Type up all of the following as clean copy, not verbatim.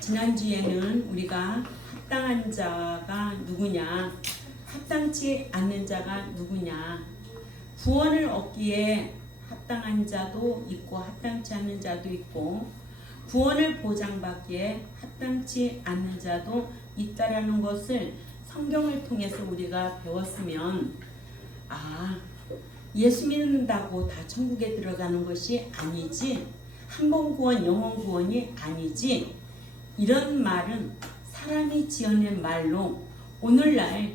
지난주에는 우리가 합당한 자가 누구냐, 합당치 않는 자가 누구냐, 구원을 얻기에 합당한 자도 있고 합당치 않는 자도 있고 구원을 보장받기에 합당치 않는 자도 있다라는 것을 성경을 통해서 우리가 배웠으면, 예수 믿는다고 다 천국에 들어가는 것이 아니지, 한 번 구원 영원 구원이 아니지, 이런 말은 사람이 지어낸 말로 오늘날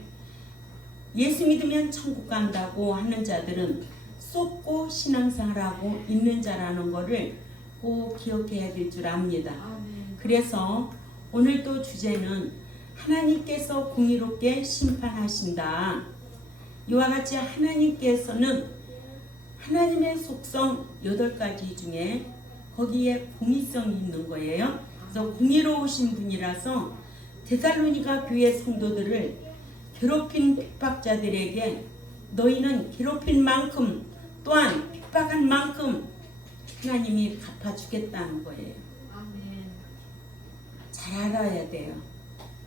예수 믿으면 천국 간다고 하는 자들은 쏟고 신앙생활하고 있는 자라는 것을 꼭 기억해야 될 줄 압니다. 그래서 오늘 또 주제는 하나님께서 공의롭게 심판하신다. 이와 같이 하나님께서는 하나님의 속성 8가지 중에 거기에 공의성이 있는 거예요. 그래서 공의로우신 분이라서 데살로니가 교회 성도들을 괴롭힌 핍박자들에게 너희는 괴롭힌 만큼 또한 핍박한 만큼 하나님이 갚아주겠다는 거예요. 잘 알아야 돼요.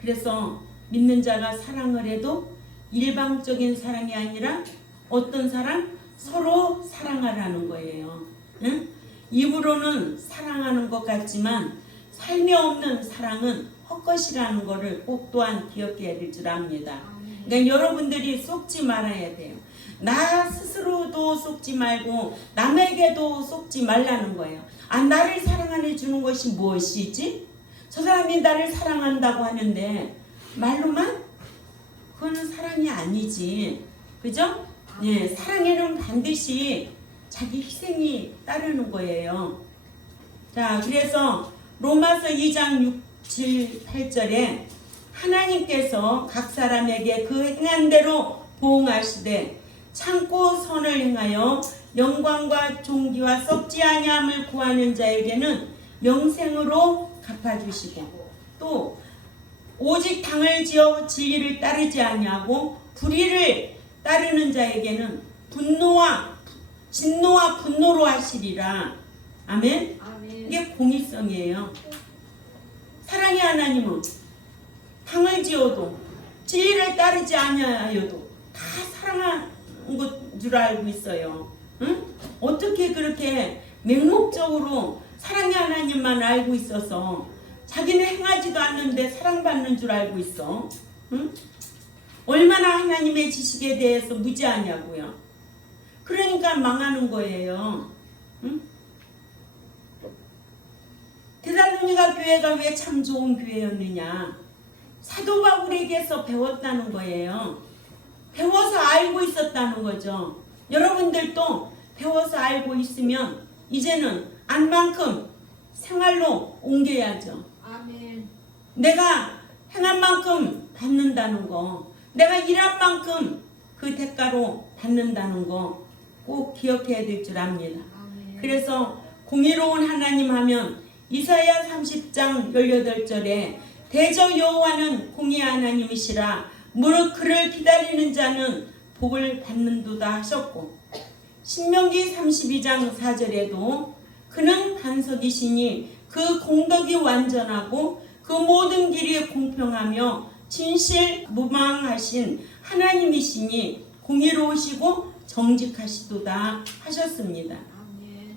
그래서 믿는 자가 사랑을 해도 일방적인 사랑이 아니라 어떤 사람? 서로 사랑하라는 거예요. 응? 입으로는 사랑하는 것 같지만 삶이 없는 사랑은 헛것이라는 것을 꼭 또한 기억해야 될 줄 압니다. 그러니까 여러분들이 속지 말아야 돼요. 나 스스로도 속지 말고 남에게도 속지 말라는 거예요. 나를 사랑해 주는 것이 무엇이지? 저 사람이 나를 사랑한다고 하는데 말로만? 그거는 사랑이 아니지. 그죠? 예, 사랑에는 반드시 자기 희생이 따르는 거예요. 자, 그래서 로마서 2장 6, 7, 8절에 하나님께서 각 사람에게 그 행한 대로 보응하시되 참고 선을 행하여 영광과 존귀와 썩지 아니함을 구하는 자에게는 영생으로 갚아주시고, 또 오직 당을 지어 진리를 따르지 아니하고 불의를 따르는 자에게는 진노와 분노로 하시리라. 아멘? 이게 공의성이에요. 사랑의 하나님은 당을 지어도 진리를 따르지 아니하여도 다 사랑하는 것 줄 알고 있어요. 응? 어떻게 그렇게 맹목적으로 사랑의 하나님만 알고 있어서 자기는 행하지도 않는데 사랑받는 줄 알고 있어? 응? 얼마나 하나님의 지식에 대해서 무지하냐고요. 그러니까 망하는 거예요. 응? 데살로니가 교회가 왜 참 좋은 교회였느냐? 사도 바울에게서 배웠다는 거예요. 배워서 알고 있었다는 거죠. 여러분들도 배워서 알고 있으면 이제는 안 만큼 생활로 옮겨야죠. 아멘. 내가 행한 만큼 받는다는 거, 내가 일한 만큼 그 대가로 받는다는 거 꼭 기억해야 될 줄 압니다. 아멘. 그래서 공의로운 하나님 하면 이사야 30장 18절에 대저 여호와는 공의 하나님이시라 무릇 그를 기다리는 자는 복을 받는도다 하셨고, 신명기 32장 4절에도 그는 반석이시니 그 공덕이 완전하고 그 모든 길이 공평하며 진실무방하신 하나님이시니 공의로우시고 정직하시도다 하셨습니다. 아멘.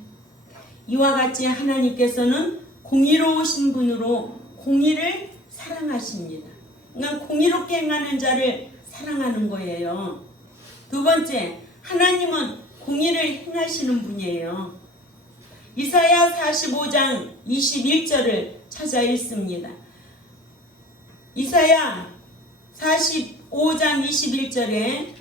이와 같이 하나님께서는 공의로우신 분으로 공의를 사랑하십니다. 그러니까 공의롭게 행하는 자를 사랑하는 거예요. 두 번째, 하나님은 공의를 행하시는 분이에요. 이사야 45장 21절을 찾아 읽습니다. 이사야 45장 21절에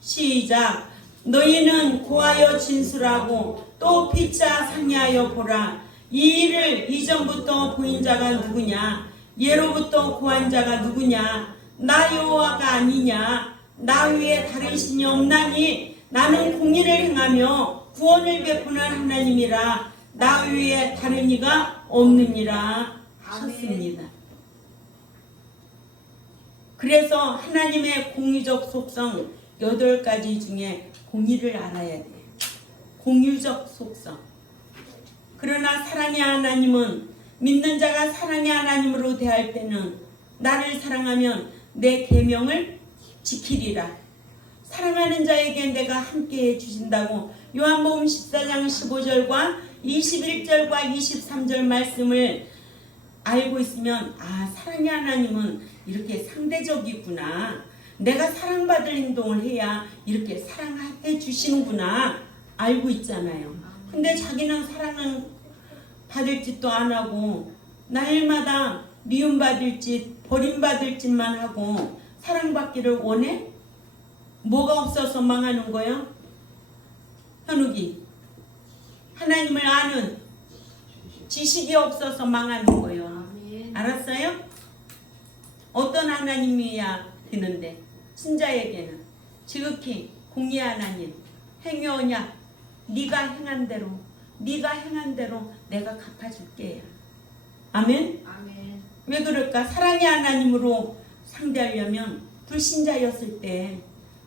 시작. 너희는 고하여 진술하고 또 피차 상의하여 보라. 이 일을 이전부터 보인 자가 누구냐? 예로부터 고한 자가 누구냐? 나 여호와가 아니냐? 나 외에 다른 신이 없나니 나는 공의를 행하며 구원을 베푸는 하나님이라. 나 외에 다른 이가 없느니라 하셨습니다. 그래서 하나님의 공의적 속성 8가지 중에 공의를 알아야 돼요. 공유적 속성. 그러나 사랑의 하나님은 믿는 자가 사랑의 하나님으로 대할 때는 나를 사랑하면 내 계명을 지키리라. 사랑하는 자에게 내가 함께해 주신다고 요한복음 14장 15절과 21절과 23절 말씀을 알고 있으면 사랑의 하나님은 이렇게 상대적이구나. 내가 사랑받을 행동을 해야 이렇게 사랑해 주시는구나 알고 있잖아요. 근데 자기는 사랑은 받을 짓도 안 하고 날마다 미움받을 짓, 버림받을 짓만 하고 사랑받기를 원해? 뭐가 없어서 망하는 거야? 현욱이 하나님을 아는 지식이 없어서 망하는 거예요. 알았어요? 어떤 하나님이야 되는데 신자에게는 지극히 공의 하나님 행여냐 네가 행한 대로 내가 갚아줄게. 아멘? 아멘. 왜 그럴까? 사랑의 하나님으로 상대하려면 불신자였을 때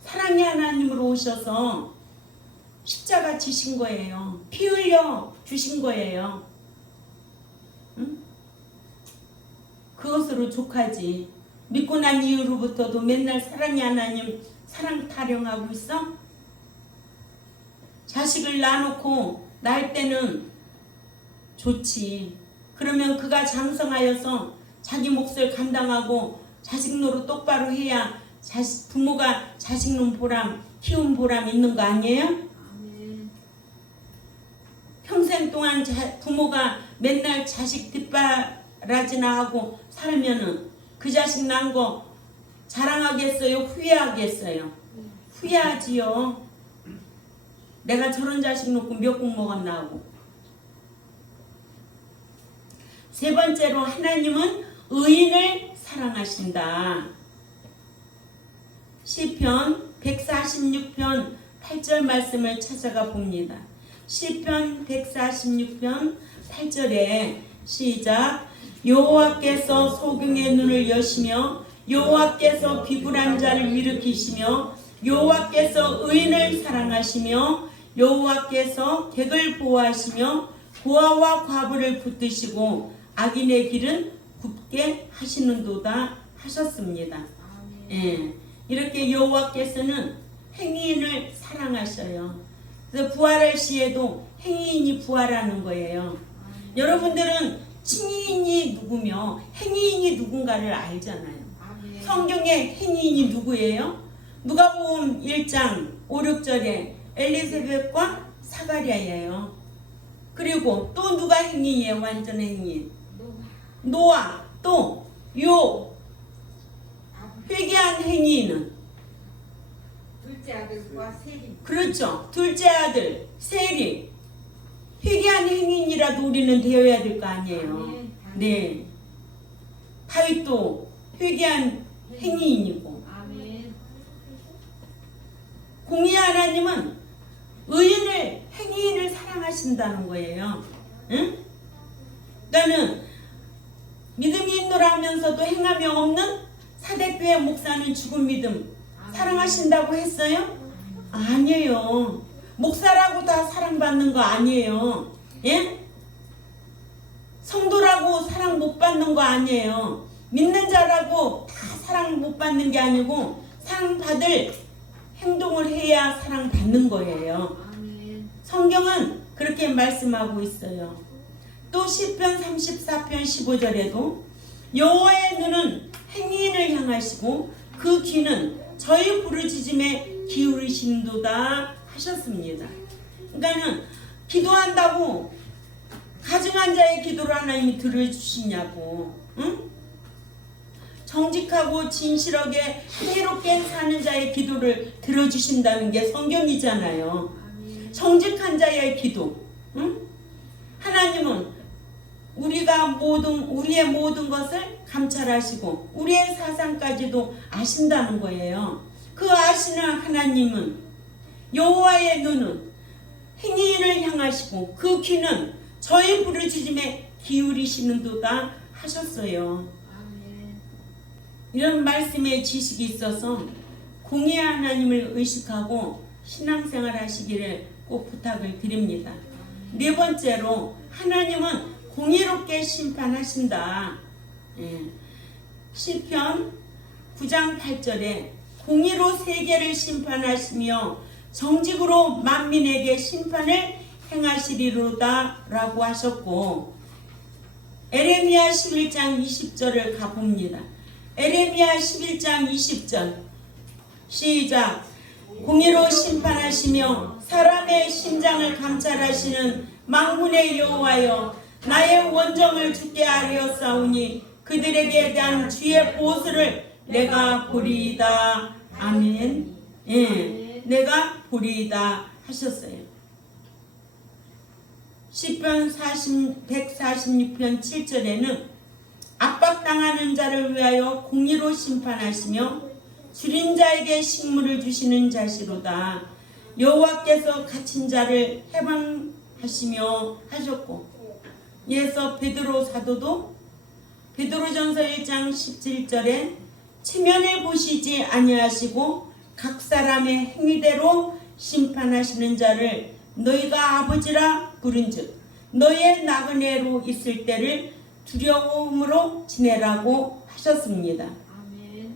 사랑의 하나님으로 오셔서 십자가 지신 거예요. 피 흘려 주신 거예요. 응? 그것으로 족하지. 믿고 난 이후로부터도 맨날 사랑의 하나님 사랑 타령하고 있어? 자식을 낳아놓고 낳을 때는 좋지. 그러면 그가 장성하여서 자기 몫을 감당하고 자식 노릇 똑바로 해야 부모가 자식 놈 보람, 키운 보람 있는 거 아니에요? 아멘. 평생 동안 부모가 맨날 자식 뒷바라지나 하고 살면은 그 자식 낳은 거 자랑하겠어요? 후회하겠어요? 후회하지요. 내가 저런 자식 놓고 미역국 먹었나 하고. 세 번째로 하나님은 의인을 사랑하신다. 시편 146편 8절 말씀을 찾아가 봅니다. 시편 146편 8절에 시작. 여호와께서 소경의 눈을 여시며 여호와께서 비굴한 자를 일으키시며 여호와께서 의인을 사랑하시며 여호와께서 객을 보호하시며 고아와 과부를 붙드시고 악인의 길은 굽게 하시는도다 하셨습니다. 예, 이렇게 여호와께서는 행위인을 사랑하셔요. 그래서 부활할 시에도 행위인이 부활하는 거예요. 여러분들은 칭의인이 누구며 행위인이 누군가를 알잖아요. 성경의 행위인이 누구예요? 누가복음 1장 5, 6절에 엘리사벳과 사가랴예요. 그리고 또 누가 행위인이에요? 완전 행위인. 노아, 또 요 회개한 행위인은 둘째 아들과 세림. 그렇죠. 둘째 아들 세림. 회개한 행위인이라도 우리는 되어야 될 거 아니에요. 네. 다윗도 회개한 행위인이고. 공의 하나님은 의인을 행위인을 사랑하신다는 거예요. 응? 그러니까는 믿음이 있노라 하면서도 행함이 없는 사대교회 목사는 죽은 믿음 사랑하신다고 했어요? 아니에요. 목사라고 다 사랑받는 거 아니에요. 예? 성도라고 사랑 못 받는 거 아니에요. 믿는 자라고 다 사랑 못 받는 게 아니고 사랑받을 행동을 해야 사랑받는 거예요. 성경은 그렇게 말씀하고 있어요. 또 시편 34편 15절에도 여호와의 눈은 행위인을 향하시고 그 귀는 저희 부르짖음에 기울이신도다 하셨습니다. 그러니까는 기도한다고 가증한 자의 기도를 하나님이 들어주시냐고. 응? 정직하고 진실하게 행위롭게 사는 자의 기도를 들어주신다는 게 성경이잖아요. 정직한 자의 기도. 응? 하나님은 우리의 모든 것을 감찰하시고 우리의 사상까지도 아신다는 거예요. 그 아시는 하나님은 여호와의 눈은 행위인을 향하시고 그 귀는 저희 부르짖음에 기울이시는도다 하셨어요. 이런 말씀의 지식이 있어서 공의 하나님을 의식하고 신앙생활 하시기를 꼭 부탁을 드립니다. 네 번째로 하나님은 공의롭게 심판하신다. 예. 시편 9장 8절에 공의로 세계를 심판하시며 정직으로 만민에게 심판을 행하시리로다 라고 하셨고, 에레미야 11장 20절을 가봅니다. 에레미야 11장 20절 시작. 공의로 심판하시며 사람의 심장을 감찰하시는 만군의 여호와여, 나의 원정을 주께 아뢰었사오니 그들에게 대한 주의 보수를 내가 보리이다. 아멘. 예, 내가 보리이다 하셨어요. 시편 146편 7절에는 압박당하는 자를 위하여 공의로 심판하시며 줄인 자에게 식물을 주시는 자시로다. 여호와께서 갇힌 자를 해방하시며 하셨고, 이에서 베드로 사도도 베드로전서 1장 17절에 체면을 보시지 아니하시고 각 사람의 행위대로 심판하시는 자를 너희가 아버지라 부른즉 너희의 나그네로 있을 때를 두려움으로 지내라고 하셨습니다. 아멘.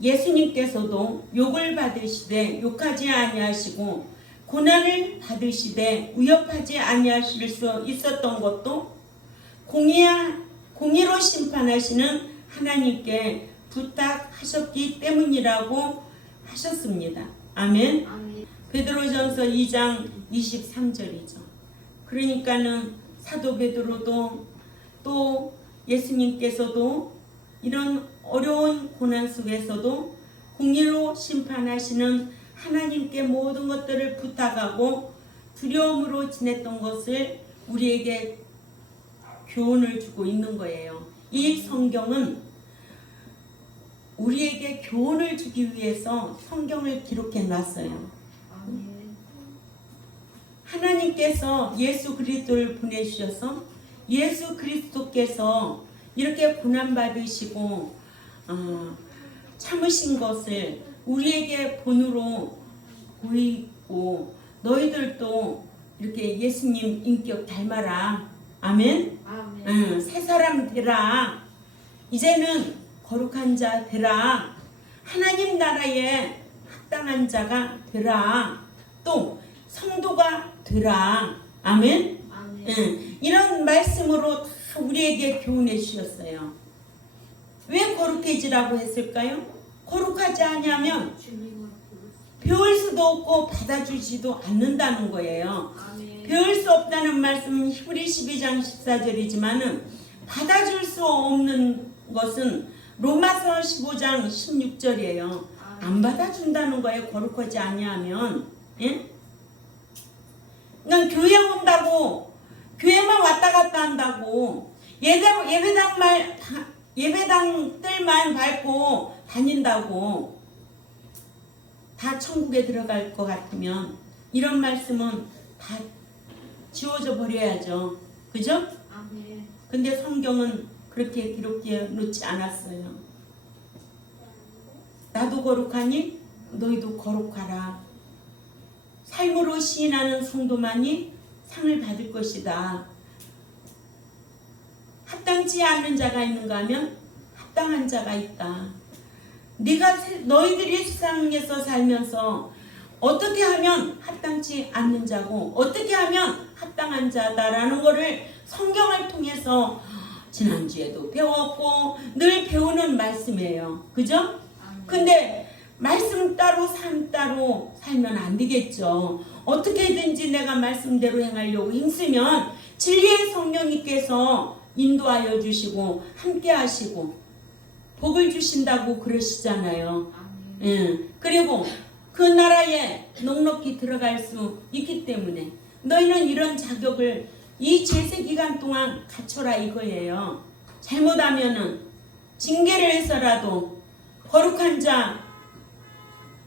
예수님께서도 욕을 받으시되 욕하지 아니하시고 고난을 받으시되 위협하지 아니하실 수 있었던 것도 공의로 심판하시는 하나님께 부탁하셨기 때문이라고 하셨습니다. 아멘. 아멘. 베드로전서 2장 23절이죠. 그러니까는 사도 베드로도 또 예수님께서도 이런 어려운 고난 속에서도 공의로 심판하시는 하나님께 모든 것들을 부탁하고 두려움으로 지냈던 것을 우리에게 교훈을 주고 있는 거예요. 이 성경은 우리에게 교훈을 주기 위해서 성경을 기록해 놨어요. 아멘. 하나님께서 예수 그리스도를 보내주셔서 예수 그리스도께서 이렇게 고난받으시고 참으신 것을 우리에게 본으로 보이고, 너희들도 이렇게 예수님 인격 닮아라. 아멘. 아멘. 새 사람 되라. 이제는 거룩한 자 되라. 하나님 나라에 합당한 자가 되라. 또 성도가 되라. 아멘. 아멘. 이런 말씀으로 다 우리에게 교훈해 주셨어요. 왜 거룩해지라고 했을까요? 거룩하지 않으면 주님을 배울 수도 없고 받아주지도 않는다는 거예요. 아멘. 배울 수 없다는 말씀은 히브리 12장 14절이지만은 받아줄 수 없는 것은 로마서 15장 16절이에요. 안 받아준다는 거예요. 거룩하지 아니하면. 예? 그러니까 교회 온다고, 교회만 왔다 갔다 한다고, 예배당 뜰만 밟고 다닌다고 다 천국에 들어갈 것 같으면 이런 말씀은 다 지워져 버려야죠. 그죠? 아멘. 근데 성경은 그렇게 기록해 놓지 않았어요. 나도 거룩하니 너희도 거룩하라. 삶으로 시인하는 성도만이 상을 받을 것이다. 합당치 않는 자가 있는가 하면 합당한 자가 있다. 너희들이 세상에서 살면서 어떻게 하면 합당치 않는 자고 어떻게 하면 합당한 자다라는 것을 성경을 통해서 지난주에도 배웠고 늘 배우는 말씀이에요. 그죠? 근데 말씀 따로 삶 따로 살면 안 되겠죠. 어떻게든지 내가 말씀대로 행하려고 힘쓰면 진리의 성령님께서 인도하여 주시고 함께 하시고 복을 주신다고 그러시잖아요. 그리고 그 나라에 넉넉히 들어갈 수 있기 때문에 너희는 이런 자격을 이 제세 기간 동안 갖춰라 이거예요. 잘못하면은 징계를 해서라도 거룩한 자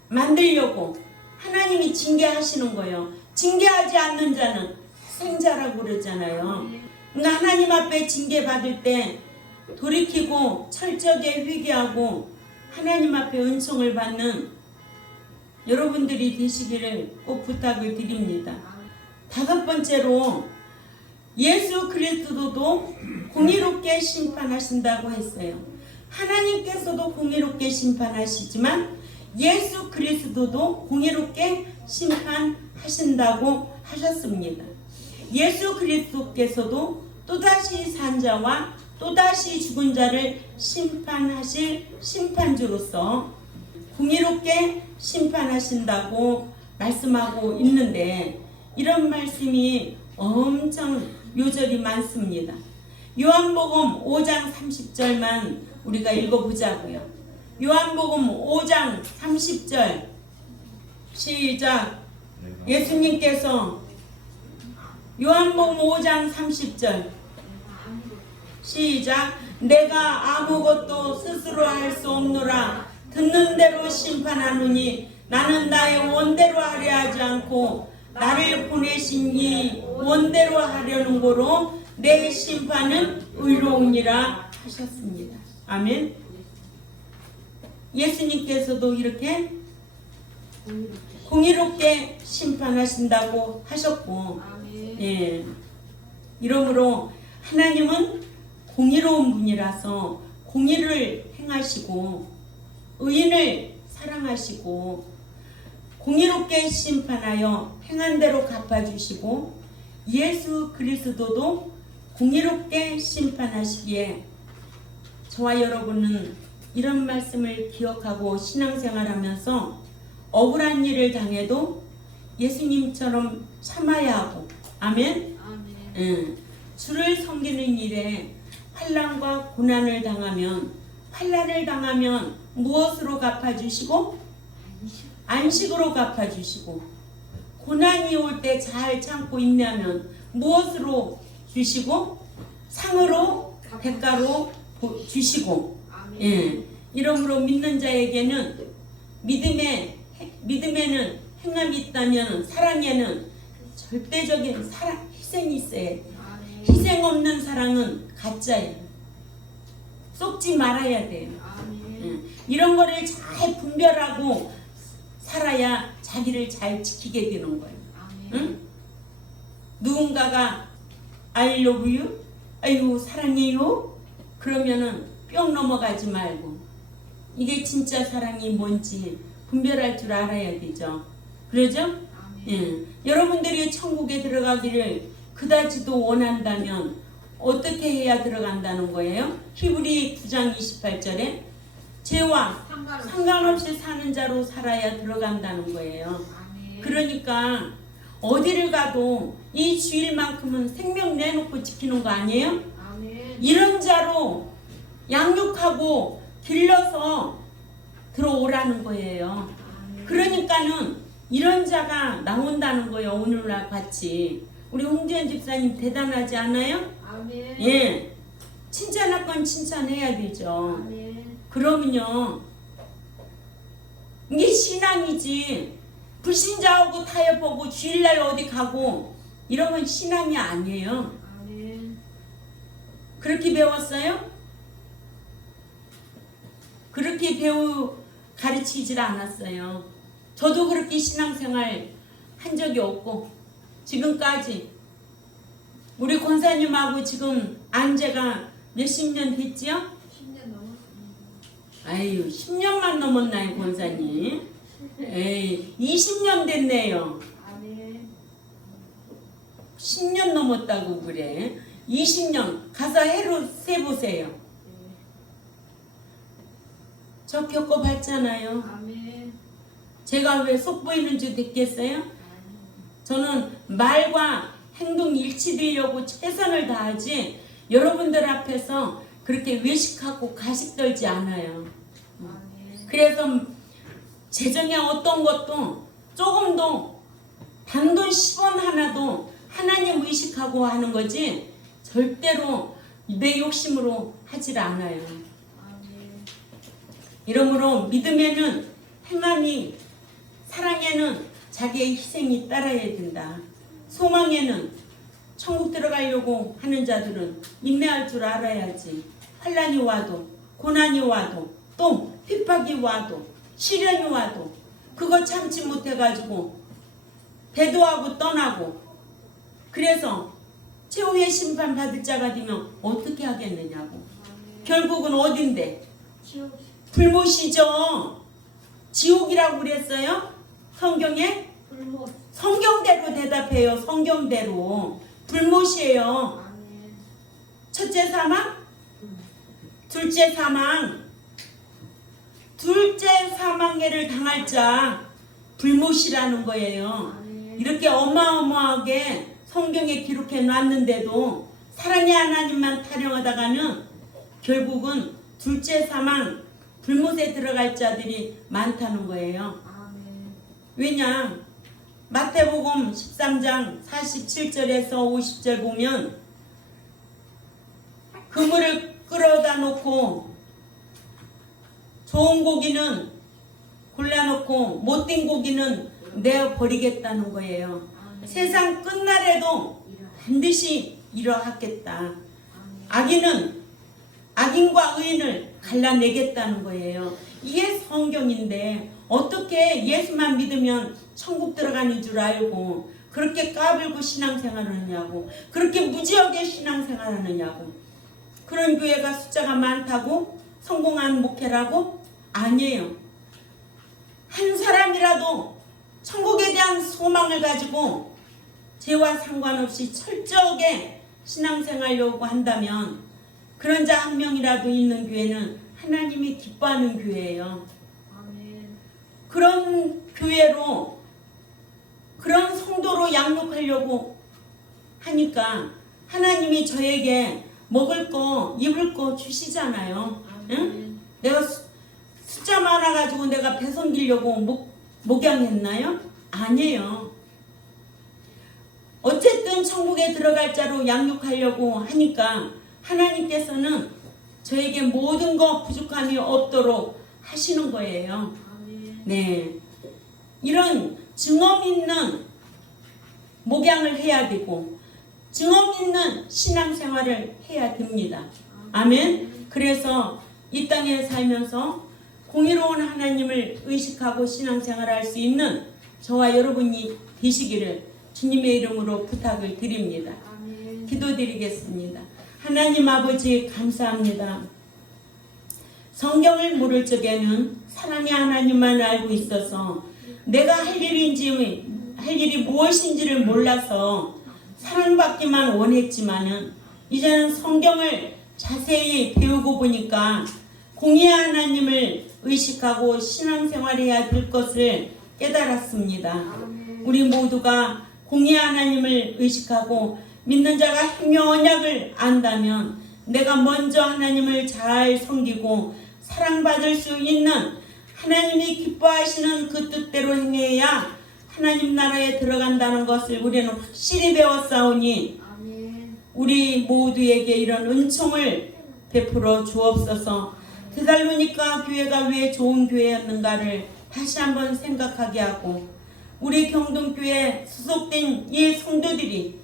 만들려고 하나님이 징계하시는 거예요. 징계하지 않는 자는 생자라고 그러잖아요. 그러니까 하나님 앞에 징계받을 때 돌이키고 철저하게 회개하고 하나님 앞에 은총을 받는 여러분들이 되시기를 꼭 부탁을 드립니다. 다섯 번째로 예수 그리스도도 공의롭게 심판하신다고 했어요. 하나님께서도 공의롭게 심판하시지만 예수 그리스도도 공의롭게 심판하신다고 하셨습니다. 예수 그리스도께서도 또다시 산 자와 또다시 죽은 자를 심판하실 심판주로서 공의롭게 심판하신다고 말씀하고 있는데, 이런 말씀이 엄청 요절이 많습니다. 요한복음 5장 30절만 우리가 읽어보자고요. 요한복음 5장 30절 시작. 예수님께서 요한복음 5장 30절 시작. 내가 아무것도 스스로 할 수 없노라. 듣는 대로 심판하노니 나는 나의 원대로 하려 하지 않고 나를 보내신 이 원대로 하려는 거로 내 심판은 의로우니라 하셨습니다. 아멘. 예수님께서도 이렇게 공의롭게 심판하신다고 하셨고, 예. 이러므로 하나님은 공의로운 분이라서 공의를 행하시고 의인을 사랑하시고 공의롭게 심판하여 행한 대로 갚아주시고, 예수 그리스도도 공의롭게 심판하시기에 저와 여러분은 이런 말씀을 기억하고 신앙생활하면서 억울한 일을 당해도 예수님처럼 참아야 하고, 아멘. 주를 섬기는 일에 환난과 고난을 당하면 무엇으로 갚아주시고? 안식으로 갚아주시고, 고난이 올 때 잘 참고 인내하면 무엇으로 주시고? 상으로, 대가로 주시고, 예. 이러므로 믿는 자에게는 믿음에는 행함이 있다면 사랑에는 절대적인 희생이 있어야 돼. 희생 없는 사랑은 가짜예요. 속지 말아야 돼요. 이런 거를 잘 분별하고 살아야 자기를 잘 지키게 되는 거예요. 응? 누군가가 I love you, 아유 사랑해요, 그러면은 뿅 넘어가지 말고 이게 진짜 사랑이 뭔지 분별할 줄 알아야 되죠. 그러죠? 예. 여러분들이 천국에 들어가기를 그다지도 원한다면 어떻게 해야 들어간다는 거예요? 히브리 9장 28절에 죄와 상관없이 사는 자로 살아야 들어간다는 거예요. 그러니까 어디를 가도 이 주일만큼은 생명 내놓고 지키는 거 아니에요? 이런 자로 양육하고 길러서 들어오라는 거예요. 그러니까는 이런 자가 나온다는 거예요. 오늘날 같이. 우리 홍지연 집사님 대단하지 않아요? 예. 칭찬할 건 칭찬해야 되죠. 그러면요, 이게 신앙이지. 불신자하고 타협하고 주일날 어디 가고 이러면 신앙이 아니에요. 그렇게 배웠어요? 그렇게 가르치질 않았어요. 저도 그렇게 신앙생활 한 적이 없고 지금까지 우리 권사님하고 지금 안재가 몇십 년 됐지요? 10년 넘었습니다. 아유, 10년만 넘었나요, 권사님? 에이, 20년 됐네요. 10년 넘었다고 그래. 20년 가서 해로 세보세요. 저 겪어봤잖아요. 제가 왜 속보이는 줄 됐겠어요? 저는 말과 행동 일치되려고 최선을 다하지 여러분들 앞에서 그렇게 외식하고 가식 떨지 않아요. 그래서 재정에 어떤 것도 조금도 단돈 10원 하나도 하나님 의식하고 하는 거지 절대로 내 욕심으로 하질 않아요. 이러므로 믿음에는 행함이, 사랑에는 자기의 희생이 따라야 된다. 소망에는 천국 들어가려고 하는 자들은 인내할 줄 알아야지. 환난이 와도 고난이 와도 또 핍박이 와도 시련이 와도 그거 참지 못해가지고 배도하고 떠나고, 그래서 최후의 심판 받을 자가 되면 어떻게 하겠느냐고. 아멘. 결국은 어딘데? 지옥. 불못이죠. 지옥이라고 그랬어요? 성경에? 불못. 성경대로 대답해요. 성경대로. 불못이에요. 아멘. 첫째 사망, 둘째 사망. 둘째 사망해를 당할 자 불못이라는 거예요. 아멘. 이렇게 어마어마하게 성경에 기록해 놨는데도 사랑의 하나님만 타령하다가는 결국은 둘째 사망 불못에 들어갈 자들이 많다는 거예요. 아멘. 왜냐? 마태복음 13장 47절에서 50절 보면 그물을 끌어다 놓고 좋은 고기는 골라놓고 못된 고기는 내어버리겠다는 거예요. 아멘. 세상 끝날에도 반드시 이러하겠다. 아멘. 악인과 의인을 갈라내겠다는 거예요. 이게 성경인데 어떻게 예수만 믿으면 천국 들어가는 줄 알고 그렇게 까불고 신앙생활을 하느냐고, 그렇게 무지하게 신앙생활을 하느냐고. 그런 교회가 숫자가 많다고 성공한 목회라고? 아니에요. 한 사람이라도 천국에 대한 소망을 가지고 죄와 상관없이 철저하게 신앙생활 요구한다면 그런 자 한 명이라도 있는 교회는 하나님이 기뻐하는 교회예요. 아멘. 그런 교회로, 그런 성도로 양육하려고 하니까 하나님이 저에게 먹을 거, 입을 거 주시잖아요. 응? 아멘. 내가 숫자 많아가지고 내가 배 섬기려고 목양했나요? 아니에요. 어쨌든 천국에 들어갈 자로 양육하려고 하니까 하나님께서는 저에게 모든 거 부족함이 없도록 하시는 거예요. 아멘. 네. 이런 증언 있는 목양을 해야 되고 증언 있는 신앙생활을 해야 됩니다. 아멘. 그래서 이 땅에 살면서 공의로운 하나님을 의식하고 신앙생활할 수 있는 저와 여러분이 되시기를 주님의 이름으로 부탁을 드립니다. 아멘. 기도드리겠습니다. 하나님 아버지 감사합니다. 성경을 모를 적에는 사랑의 하나님만 알고 있어서 내가 할 일이 무엇인지를 몰라서 사랑받기만 원했지만은 이제는 성경을 자세히 배우고 보니까 공의의 하나님을 의식하고 신앙생활해야 될 것을 깨달았습니다. 아멘. 우리 모두가 공의의 하나님을 의식하고 믿는 자가 행여 언약을 안다면 내가 먼저 하나님을 잘 섬기고 사랑받을 수 있는 하나님이 기뻐하시는 그 뜻대로 행해야 하나님 나라에 들어간다는 것을 우리는 확실히 배웠사오니 아멘. 우리 모두에게 이런 은총을 베풀어 주옵소서. 데살로니가 교회가 왜 좋은 교회였는가를 다시 한번 생각하게 하고 우리 경동교회 소속된 이 성도들이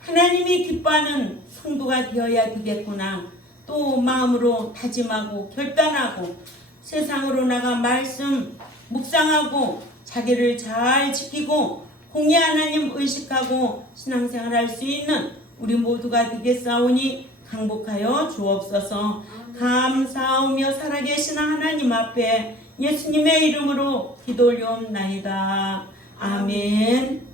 하나님이 기뻐하는 성도가 되어야 되겠구나. 또 마음으로 다짐하고 결단하고 세상으로 나가 말씀 묵상하고 자기를 잘 지키고 공의 하나님 의식하고 신앙생활할 수 있는 우리 모두가 되겠사오니 강복하여 주옵소서. 감사하며 살아계신 하나님 앞에 예수님의 이름으로 기도 올려옵나이다. 아멘.